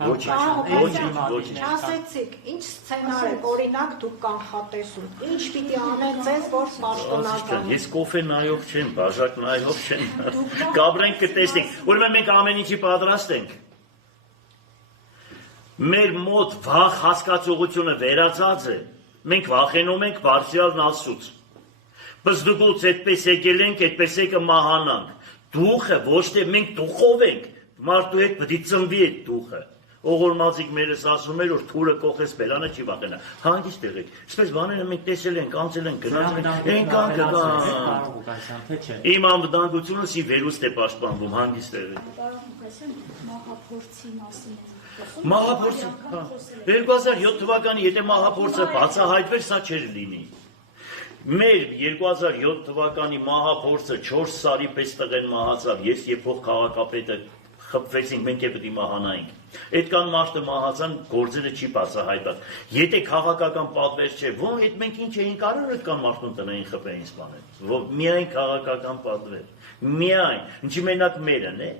Չասեցիք, ինչ սցենար եք, օրինակ դուք կանխատեսում, ինչ պիտի անեն ձեզ, որ պաշտոնական։ Ես կոֆե նայող չեմ, բաժակ նայող չեմ, կաբրենք կտեսնենք, ուրեմն մենք ամեն ինչի պատրաստ ենք։ Մեր մոտ վախ հասկացողությունը վերացած է, մենք վախենում ենք բարձրյալն Աստծուց։ Բայց դուք այդպես եկել ենք, այդպես է կմահանանք։ Դուխը ոչ թե մենք դուխով ենք, մարդու հետ պետք է ծնվի այդ դուխը։ Օղորմածիկ մերս ասում էր, որ թուրը կողես բելանը չի վախենա։ Հանգիստ եղեք։ Այսպես բաները մենք տեսել ենք, անցել ենք, գնացել ենք, իմ անվտանգությունս ի վերուստ է պաշտպանվում, հանգիստ եղեք։ Մահափորձի, 2007 թվականի եթե մահափորձը բացահայտվեր, սա չէր լինի։ Մեր 2007 թվականի մահափորձը 4 սարի պես տղեն մահացավ, ես եւ փոխ քաղաքապետը խփվեցինք, մենք էլ պետք է մահանայինք։ Այդքան մարդը մահացան, գործերը չի բացահայտված։ Եթե քաղաքական պատվեր չէ, ո՞ն այդ մենք ինչ էինք արել այդքան մարդուն տնային խփեին սպանել։ Միայն քաղաքական պատվեր։ Միայն, ինչի մենակ մերն է։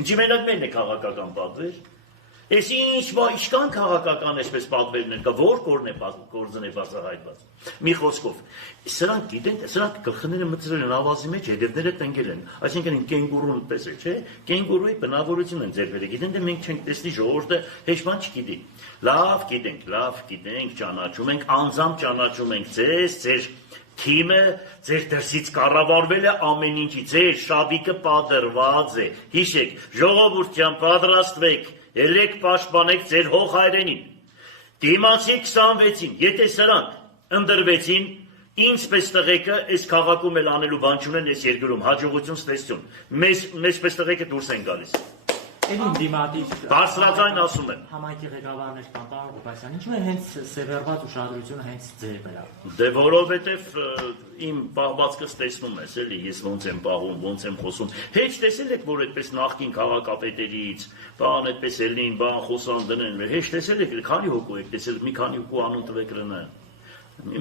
Ինչի մենակ մերն է քաղաքական պատվեր։ Ես ինչքան քաղաքական այսպես պատվերներ կա, որ գործն է բացահայտված։ Մի խոսքով, սրանք գիտեն, սրանք գլխները մտցրել են ավազի մեջ, հետևները տնկել են, այսինքն կենգուրուն պես է, չէ՞, կենգուրուի բնավորություն են ձեր վերը, գիտեն, դե մենք չենք տեսնի, ժողովուրդը հեչ բան չգիտի։ Լավ գիտենք, ճանաչում ենք, անձամբ ճանաչում ենք ձեզ, ձեր թիմը, ձեր դրսից կառավարվել է ամեն ինչի, ձեր շաբիկը պատրված է։ Հիշեք, ժողովուրդ ջան, պատրաստվեք, ելեք պաշտպանեք ձեր հող հայրենին։ Դիմացի 26-ին, եթե սրանք ընդրվեցին, ինձպես տղեկը այս քաղաքում էլ անելու բան չունեն այս երկրում, հաջողություն ստեսություն։ Մեզ պես տղեկը դուրս են գալիս։ Բարձրաձայն ասում եմ։ Համայնքի ղեկավարներ կան, պարոն Ղուկասյան, ինչու է հենց սևեռված ուշադրությունը հենց ձեր վրա։ Դե որովհետև իմ պահվածքս տեսնում ես, էլի, ես ոնց եմ պահում, ոնց եմ խոսում։ Հեչ տեսել եք, որ այդպես նախկին քաղաքապետերից, բան այդպես ելին, բան խոսան դնեն, հեչ տեսել եք, քանի հոգու եք տեսել, մի քանի հոգու անուն տվեք ռնա։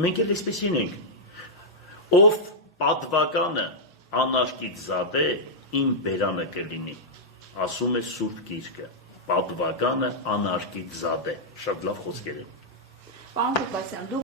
Մենք էլ այսպեսին ենք։ Ով պատվականը անարգից զատե, իմ բերանը կլինի, ասում է Սուրբ Գիրքը, պատվականը անարգից զատե, շատ լավ խոսքեր են։ Պարոն Ղուկասյան,